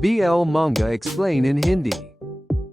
BL Manga Explain in Hindi.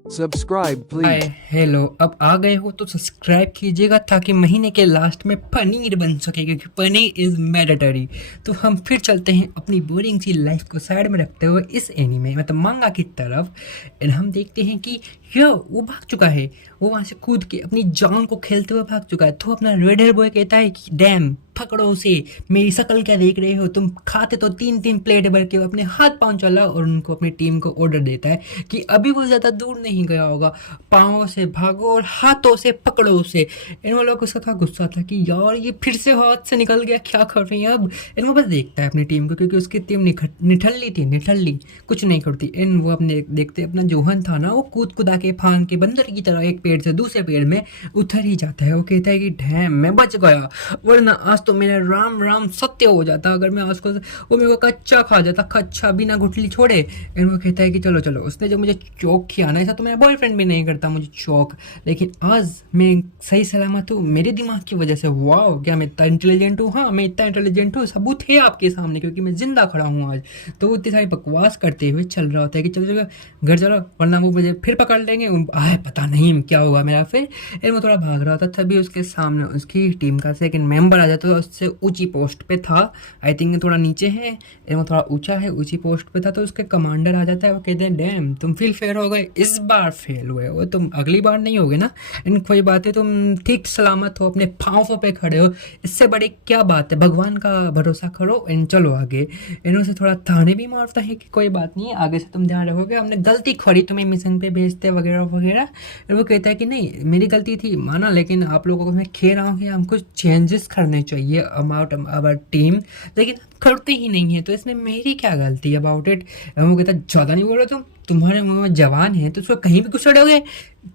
Subscribe hi please. Hello, अब आ गए हो तो सब्सक्राइब कीजिएगा ताकि महीने के लास्ट में पनीर बन सके, क्योंकि पनीर इज़ मैंडेटरी। तो हम फिर चलते हैं अपनी बोरिंग सी लाइफ को साइड में रखते हुए इस एनीमे मतलब मांगा की तरफ। एंड हम देखते हैं कि वो भाग चुका है, वो वहाँ से कूद के अपनी जान को खेलते हुए भाग चुका है। तो अपना रेड हेयर बॉय कहता है कि डैम पकड़ो उसे, मेरी शक्ल क्या देख रहे हो, तुम खाते तो 3-3 प्लेट भर के। अपने हाथ पाँव चला और उनको अपनी टीम को ऑर्डर देता है कि अभी वो ज़्यादा दूर नहीं गया होगा, पाँवों से भागो और हाथों से पकड़ो उसे। इन वालों को उसका गुस्सा था कि यार ये फिर से हाथ से निकल गया, क्या कर रही हैं अब। इन वो बस देखता है अपनी टीम को, क्योंकि उसकी टीम निठल्ली कुछ नहीं करती। इन वो अपने देखते अपना जोहन था ना, वो कूद कुदा के फान के बंदर की तरह एक पेड़ से दूसरे पेड़ में उतर ही जाता है। वो कहता है कि डैम मैं बच गया, वरना आज तो मेरा राम राम सत्य हो जाता अगर मैं आज को वो मेरे को कच्चा खा जाता, कच्चा बिना गुठली छोड़े। एंड वो कहता है कि चलो चलो, उसने जब मुझे चौक किया ना, ऐसा तो मेरा बॉयफ्रेंड भी नहीं करता मुझे चौक, लेकिन आज मैं सही सलामत हूँ मेरे दिमाग की वजह से। वाह, क्या मैं इतना इंटेलिजेंट हूँ? हाँ, मैं इतना इंटेलिजेंट हूँ, सबूत है आपके सामने, क्योंकि मैं जिंदा खड़ा हूँ आज। तो वो इतनी सारी बकवास करते हुए चल रहा होता है कि चलो चलो घर चलो, वरना वो मुझे फिर पकड़ लेंगे। आए पता नहीं क्या होगा मेरा फिर। एंड वो थोड़ा भाग रहा था, तभी उसके सामने उसकी टीम का सेकंड मेंबर आ जाता है। उससे ऊंची पोस्ट पे था, आई थिंक थोड़ा नीचे है, वो थोड़ा ऊंचा है, ऊंची पोस्ट पे था। तो उसके कमांडर आ जाता है, वो कहते हैं डैम तुम फिर फेल हो गए, इस बार फेल हुए हो, तुम अगली बार नहीं होगे ना। इन कोई बात है, तुम ठीक सलामत हो, अपने पाँव पे खड़े हो, इससे बड़ी क्या बात है, भगवान का भरोसा करो इन चलो आगे। इन उसे थोड़ा ताने भी मारता है कि कोई बात नहीं है, आगे से तुम ध्यान रखोगे, हमने गलती करी तुम्हें मिशन पे भेजते वगैरह वगैरह। वो कहता है कि नहीं मेरी गलती थी माना, लेकिन आप लोगों को मैं कह रहा हूँ कि हमको चेंजेस करने चाहिए अबाउट आवर टीम, लेकिन करते ही नहीं है, तो इसमें मेरी क्या गलती है अबाउट इट। वो कहता है ज़्यादा नहीं बोल रहे तुम्हारे मुंह में जवान है तो उसको कहीं भी घुसड़ोगे,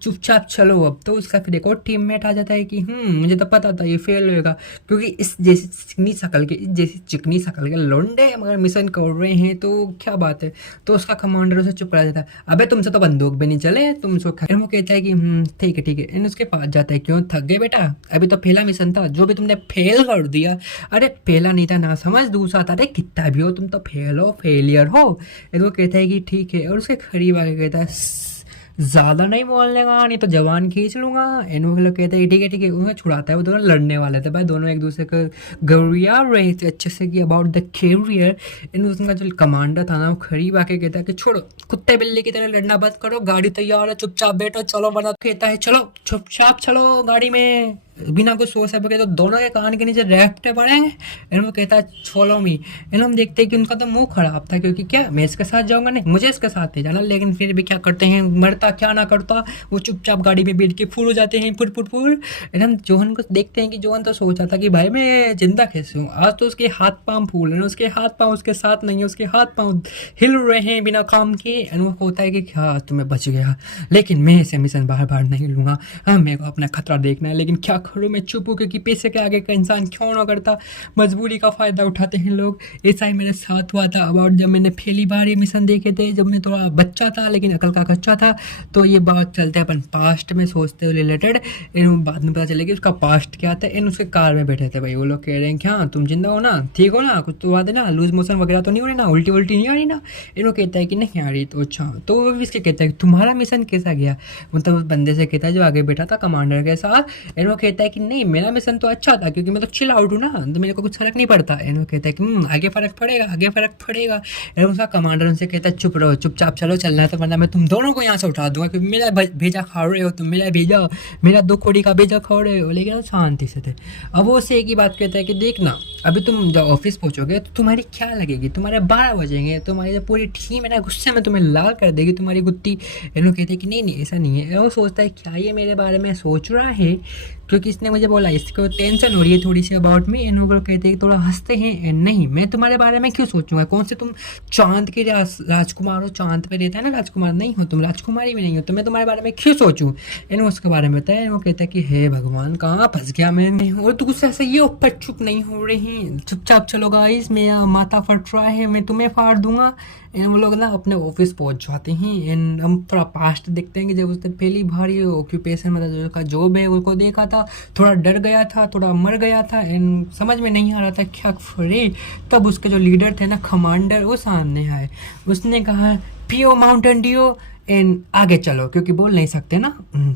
चुपचाप चलो अब। तो उसका फिर एक और टीममेट आ जाता है कि मुझे तो पता था ये फेल होएगा, क्योंकि इस जैसी चिकनी शक्ल के लौंडे मगर मिशन कर रहे हैं तो क्या बात है। तो उसका कमांडर उसे चुप रह जाता है, अबे तुमसे तो बंदूक भी नहीं चले, तुम उसको वो कहता है कि ठीक है। इन उसके पास जाता है, क्यों थक गए बेटा, अभी तो पहला मिशन था जो भी तुमने फेल कर दिया। अरे पहला नहीं था ना समझ, दूसरा था, अरे कितना भी हो तुम तो फेल हो, फेलियर हो। वो कहता है कि ठीक है, और उसके करीब आके कहता है ज़्यादा नहीं बोलने का, नहीं तो जवान खींच लूंगा। एनू लोग कहते हैं ठीक है, उन्हें छुड़ाता है। वो दोनों लड़ने वाले थे भाई, दोनों एक दूसरे को गरिया रहे थे अच्छे से कि अबाउट द कैरियर। इन उसका जो कमांडर था ना, वो करीब आके कहता है कि छोड़ो, कुत्ते बिल्ली की तरह लड़ना बंद करो, गाड़ी तैयार है, चुपचाप बैठो चलो, वरना कहता है चलो चुपचाप चलो गाड़ी में, बिना कुछ सोच सके। तो दोनों के कान के नीचे रैप्टे पड़ेंगे। एंड वो कहता है फॉलो मी। एंड हम देखते हैं कि उनका तो मुंह खराब था, क्योंकि क्या मैं इसके साथ जाऊंगा, नहीं मुझे इसके साथ नहीं जाना, लेकिन फिर भी क्या करते हैं, मरता क्या ना करता, वो चुपचाप गाड़ी में बैठ के फुर हो जाते हैं, फुर। एंड हम जोहन को देखते हैं कि जोहन तो सोचा था कि भाई मैं जिंदा कैसे हूँ, आज तो उसके हाथ पाँव फूल रहे हैं, उसके हाथ पाँव उसके साथ नहीं है, उसके हाथ पाँव हिल रहे हैं बिना काम के। एंड वो होता है कि हाँ तुम्हें बच गया, लेकिन मैं इसे मिशन बार नहीं लूँगा, हाँ मेरे को अपना खतरा देखना है, लेकिन क्या करूँ मैं चुप हूँ, क्योंकि पैसे के आगे का इंसान क्यों ना करता, मजबूरी का फ़ायदा उठाते हैं लोग। ऐसा ही मेरे साथ हुआ था अबाउट जब मैंने पहली बार ये मिशन देखे थे, जब मैं थोड़ा बच्चा था लेकिन अकल का कच्चा था। तो ये बात चलते हैं अपन पास्ट में सोचते हुए रिलेटेड। इन बाद में पता चलेगा उसका पास्ट क्या था। इन उसके कार में बैठे थे भाई, वो लोग कह रहे हैं कि हाँ तुम जिंदा हो ना, ठीक हो ना, कुछ तो बात है ना, लूज मोशन वगैरह तो नहीं हो रही ना, उल्टी नहीं आ रही ना। इन्हों कहता है कि नहीं आ रही, तो अच्छा। तो वो भी इसके कहता है तुम्हारा मिशन कैसा गया, मतलब उस बंदे से कहता है जो आगे बैठा था कमांडर के साथ। इन्हों कहता है कि नहीं मेरा मिशन तो अच्छा था, क्योंकि मैं तो चिल आउट हूँ ना, तो मेरे को कुछ फर्क नहीं पड़ता। इन्हों कहता है कि आगे फर्क पड़ेगा। एंड उसका कमांडर उनसे कहता है चुप रहो, चुपचाप चलो, चलना है तो, वरना मैं तुम दोनों को यहाँ से उठा दूंगा, क्योंकि मेरा भेजा खा रहे हो तुम, मेरा 2 कौड़ी का भेजा खा रहे हो। लेकिन वो शांति से थे। अब वो उससे एक ही बात कहता है कि देखना अभी तुम जब ऑफिस पहुंचोगे तो तुम्हारी क्या लगेगी, तुम्हारे 12 बजेंगे, तुम्हारी जो पूरी टीम है ना गुस्से में तुम्हें लाल कर देगी, तुम्हारी गुत्ती। इन लोग कहते हैं कि नहीं ऐसा नहीं है। वो सोचता है क्या ये मेरे बारे में सोच रहा है, क्योंकि इसने मुझे बोला, इसको टेंशन हो रही है थोड़ी सी अबाउट मी। इन लोग कहते हैं थोड़ा हंसते हैं, नहीं मैं तुम्हारे बारे में क्यों सोचूंगा, कौन से तुम चांद के राजकुमार हो, चांद पे रहता है ना राजकुमार, नहीं हो तुम, राजकुमारी भी नहीं हो, तो मैं तुम्हारे बारे में क्यों सोचूं। इन उसके बारे में बताया। वो कहता है कि हे भगवान कहाँ फंस गया मैं, और तो गुस्से से ये ऊपर चुप नहीं हो रहे हैं चुपचाप चलो गाइस, मेरा माथा फट रहा है, मैं तुम्हें फाड़ दूंगा। एंड वो लोग ना अपने ऑफिस पहुंच जाते हैं। एंड हम थोड़ा पास्ट देखते हैं कि जब उसने पहली बार ये ऑक्यूपेशन मतलब जो का जॉब है उसको देखा था, थोड़ा डर गया था, थोड़ा मर गया था एंड समझ में नहीं आ रहा था क्या करे। तब उसके जो लीडर थे ना, कमांडर, वो सामने आए। उसने कहा पियो माउंटेन ड्यू एंड आगे चलो, क्योंकि बोल नहीं सकते ना,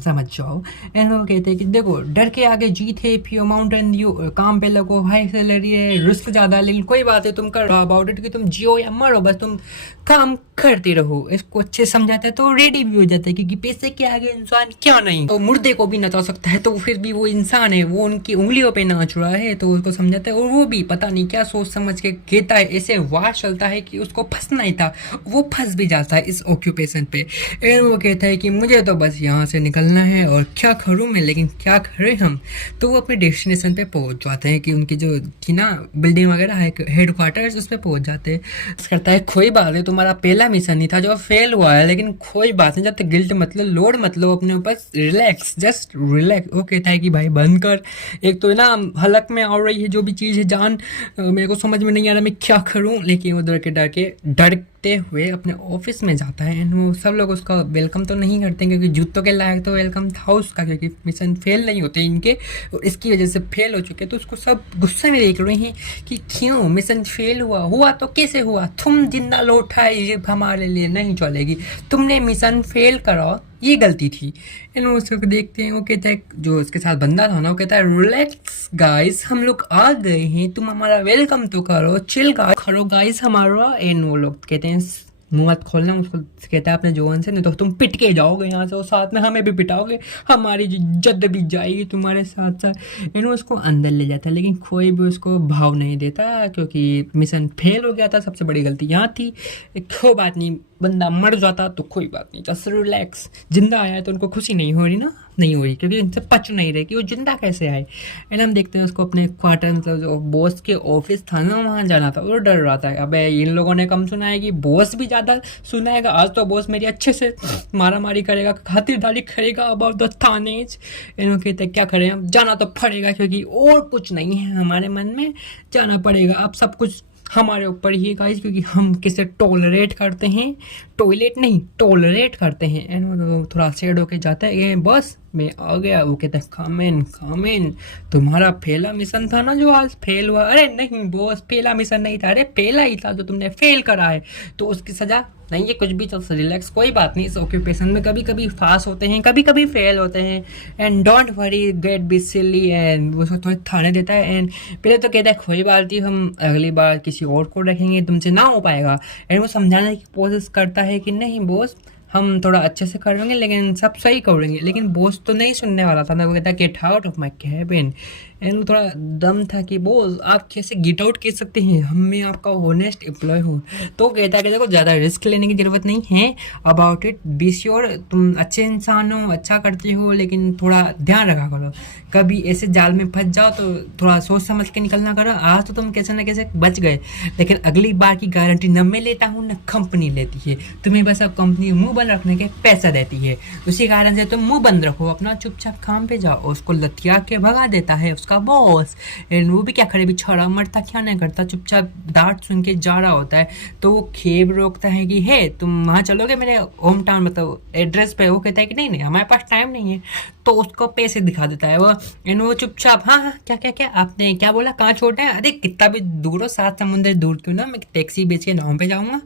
समझ जाओ। एंड वो कहते हैं कि देखो डर के आगे जीत है, पियो माउंटेन ड्यू, काम पे लगो, हाई सैलरी है, रिस्क ज़्यादा, लेकिन कोई बात है, तुम कर अबाउट इट कि तुम जियो या मरो, बस तुम काम करते रहो। इसको अच्छे समझाते हैं तो रेडी भी हो जाता है, क्योंकि पैसे के आगे इंसान क्या नहीं, तो मुर्दे को भी नचा सकता है, तो फिर भी वो इंसान है, वो उनकी उंगलियों पे नाच रहा है, तो उसको समझाता है। और वो भी पता नहीं क्या सोच समझ के कहता है, ऐसे वार चलता है कि उसको फंसना ही था, वो फंस भी जाता है इस ऑक्यूपेशन पे। एंड वो कहता है कि मुझे तो बस यहाँ से निकलना है और क्या करूँ मैं, लेकिन क्या करें हम। तो वो अपने डेस्टिनेशन पे पहुँच जाते हैं, कि उनकी जो थी ना बिल्डिंग वगैरह है, हेड क्वार्टर्स, उस पर पहुँच जाते हैं। करता है कोई बात नहीं, तुम्हारा पहला मिशन नहीं था जो फेल हुआ है, लेकिन कोई बात नहीं, जब तक गिल्ट मतलब लोड मतलब अपने ऊपर, रिलैक्स, जस्ट रिलैक्स। वो कहता है कि भाई बंद कर, एक तो ना हलक में आ रही है जो भी चीज़ है जान, मेरे को समझ में नहीं आ रहा मैं क्या करूँ। लेकिन वो डरते हुए अपने ऑफिस में जाता है। एंड वो सब लोग उसका वेलकम तो नहीं करते, क्योंकि जूतों के लायक तो वेलकम था उसका, क्योंकि मिशन फेल नहीं होते इनके, और इसकी वजह से फेल हो चुके। तो उसको सब गुस्से में देख रहे हैं कि क्यों मिशन फेल हुआ तो कैसे हुआ, तुम जिंदा लौटा, ये हमारे लिए नहीं चलेगी, तुमने मिशन फेल करा, ये गलती थी। एंड वो उसको देखते हैं, वो कहता है, जो उसके साथ बंदा था ना, वो कहता है रिलैक्स गाइस, हम लोग आ गए हैं, तुम हमारा वेलकम तो करो, चिल करो गाइस हमारा। एंड वो लोग कहते हैं मुंह मत खोलना, उसको कहता है अपने जोन से, नहीं तो तुम पिट के जाओगे यहाँ से, और साथ में हमें भी पिटाओगे, हमारी इज्जत भी जाएगी तुम्हारे साथ साथ। एंड उसको अंदर ले जाता है, लेकिन कोई भी उसको भाव नहीं देता, क्योंकि मिशन फेल हो गया था, सबसे बड़ी गलती यहाँ थी। कोई बात नहीं, बंदा मर जाता तो कोई बात नहीं, जस्ट रिलैक्स। जिंदा आया है तो उनको खुशी नहीं हो रही ना, नहीं हो रही, क्योंकि उनसे पच नहीं रहे कि वो जिंदा कैसे आए। एंड हम देखते हैं उसको अपने क्वार्टर, मतलब जो बॉस के ऑफिस था ना, वहाँ जाना था, और डर रहा था, अबे इन लोगों ने कम सुना है कि बॉस भी ज़्यादा सुनाएगा, आज तो बॉस मेरी अच्छे से मारा मारी करेगा, खातिरदारी करेगा अबाउट द थानेज। एंड कहते हैं क्या करें, हम जाना तो पड़ेगा, क्योंकि और कुछ नहीं है हमारे मन में, जाना पड़ेगा, अब सब कुछ हमारे ऊपर ही है गाइस, क्योंकि हम किसे टॉलरेट करते हैं, टॉयलेट नहीं टॉलरेट करते हैं। एंड वो थोड़ा सेड होके जाता है, ये बस मैं आ गया। वो कहता है कम इन, तुम्हारा पहला मिशन था ना जो आज फेल हुआ। अरे नहीं बॉस, पहला मिशन नहीं था, अरे पहला ही था जो तुमने फेल करा है, तो उसकी सजा नहीं, ये कुछ भी चल, रिलैक्स, कोई बात नहीं, इस ऑक्यूपेशन में कभी कभी पास होते हैं, कभी कभी फेल होते हैं। And don't worry, get be silly. And वो उसको थोड़ी थाने देता है। एंड पहले तो कहता है कोई बात नहीं, हम अगली बार किसी और को रखेंगे, तुमसे ना हो पाएगा। एंड वो समझाने की कोशिश करता है कि नहीं बॉस, हम थोड़ा अच्छे से करेंगे, लेकिन सब सही करेंगे। लेकिन बॉस तो नहीं सुनने वाला था ना, वो कहता है get out of my cabin. And वो थोड़ा दम था कि बॉस आप कैसे गेट आउट कह सकते हैं, मैं आपका ऑनेस्ट एम्प्लॉय हूँ। तो कहता है कि देखो ज़्यादा रिस्क लेने की ज़रूरत नहीं है, अबाउट इट बी श्योर, तुम अच्छे इंसान हो, अच्छा करते हो, लेकिन थोड़ा ध्यान रखा करो, कभी ऐसे जाल में फंस जाओ तो थोड़ा सोच समझ के निकलना करो। आज तो तुम कैसे ना कैसे बच गए, लेकिन अगली बार की गारंटी न मैं लेता हूँ न कंपनी लेती है, तुम्हें बस अब कंपनी मुंह बंद रखने के पैसा देती है, उसी कारण से तुम मुंह बंद रखो, अपना चुपचाप काम पे जाओ। उसको लतिया के भगा देता है उसका बॉस। एंड वो भी क्या करे, बेचारा मरता क्या नहीं करता, चुपचाप डांट सुन के जा रहा होता है। तो वो खेब रोकता है कि हे तुम वहाँ चलोगे मेरे होम टाउन, मतलब एड्रेस पे। वो कहता है कि नहीं हमारे पास टाइम नहीं है, तो उसको पैसे दिखा देता है वो। एंड वो चुपचाप हाँ हाँ क्या क्या क्या आपने क्या बोला, कहाँ छोड़ना है, अरे कितना भी दूर हो, 7 समुंदर दूर क्यों ना, मैं टैक्सी बेच के नाव पे जाऊँगा।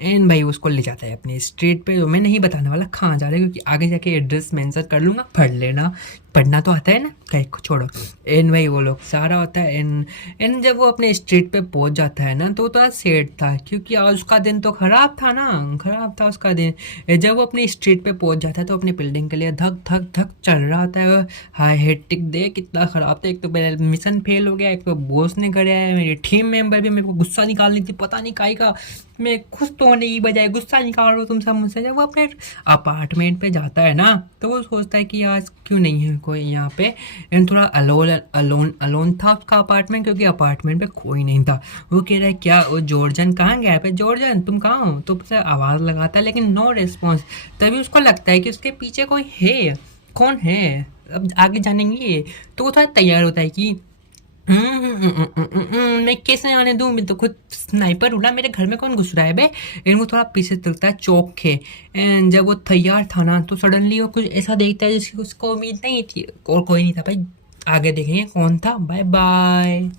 एंड भाई उसको ले जाता है अपनी स्ट्रीट पे, मैं नहीं बताने वाला कहाँ जा रहा है, क्योंकि आगे जाके एड्रेस मेंशन कर लूँगा, पढ़ लेना, पढ़ना तो आता है ना, कहीं को छोड़ो। एंड भाई वो लोग सारा होता है। एंड जब वो अपने स्ट्रीट पे पहुंच जाता है ना, तो थोड़ा सैड था, क्योंकि आज उसका दिन तो खराब था ना, खराब था उसका दिन। जब वो अपनी स्ट्रीट पे पहुंच जाता है तो अपनी बिल्डिंग के लिए धक धक धक चल रहा होता है। हाय हेक्टिक डे, कितना खराब था, एक तो मेरा मिशन फेल हो गया, एक तो बॉस ने कराया है, मेरी टीम मेंबर भी मेरे को गुस्सा निकालनी थी, पता नहीं काहे का, मैं खुश तो होने की बजाय गुस्सा निकाल रहा हूँ तुम सब मुझसे। जब वो अपने अपार्टमेंट पे जाता है ना, तो वो सोचता है कि आज क्यों नहीं है कोई यहाँ पे। एंड थोड़ा अलोन था उसका अपार्टमेंट, क्योंकि अपार्टमेंट पे कोई नहीं था। वो कह रहा है क्या वो जॉर्जन कहाँ गया पे, जॉर्जन तुम कहाँ हो, तो उसे आवाज़ लगाता है, लेकिन नो रिस्पॉन्स। तभी उसको लगता है कि उसके पीछे कोई है, कौन है, अब आगे जानेंगे। तो वो थोड़ा तैयार होता है कि मैं कैसे आने दूं, मैं तो खुद स्नाइपर उड़ा, मेरे घर में कौन घुस रहा है बे। इनको थोड़ा पीछे चलता है चौक के। एंड जब वो तैयार था ना तो सडनली वो कुछ ऐसा देखता है जिसकी उसको उम्मीद नहीं थी, और कोई नहीं था भाई। आगे देखेंगे कौन था। Bye bye.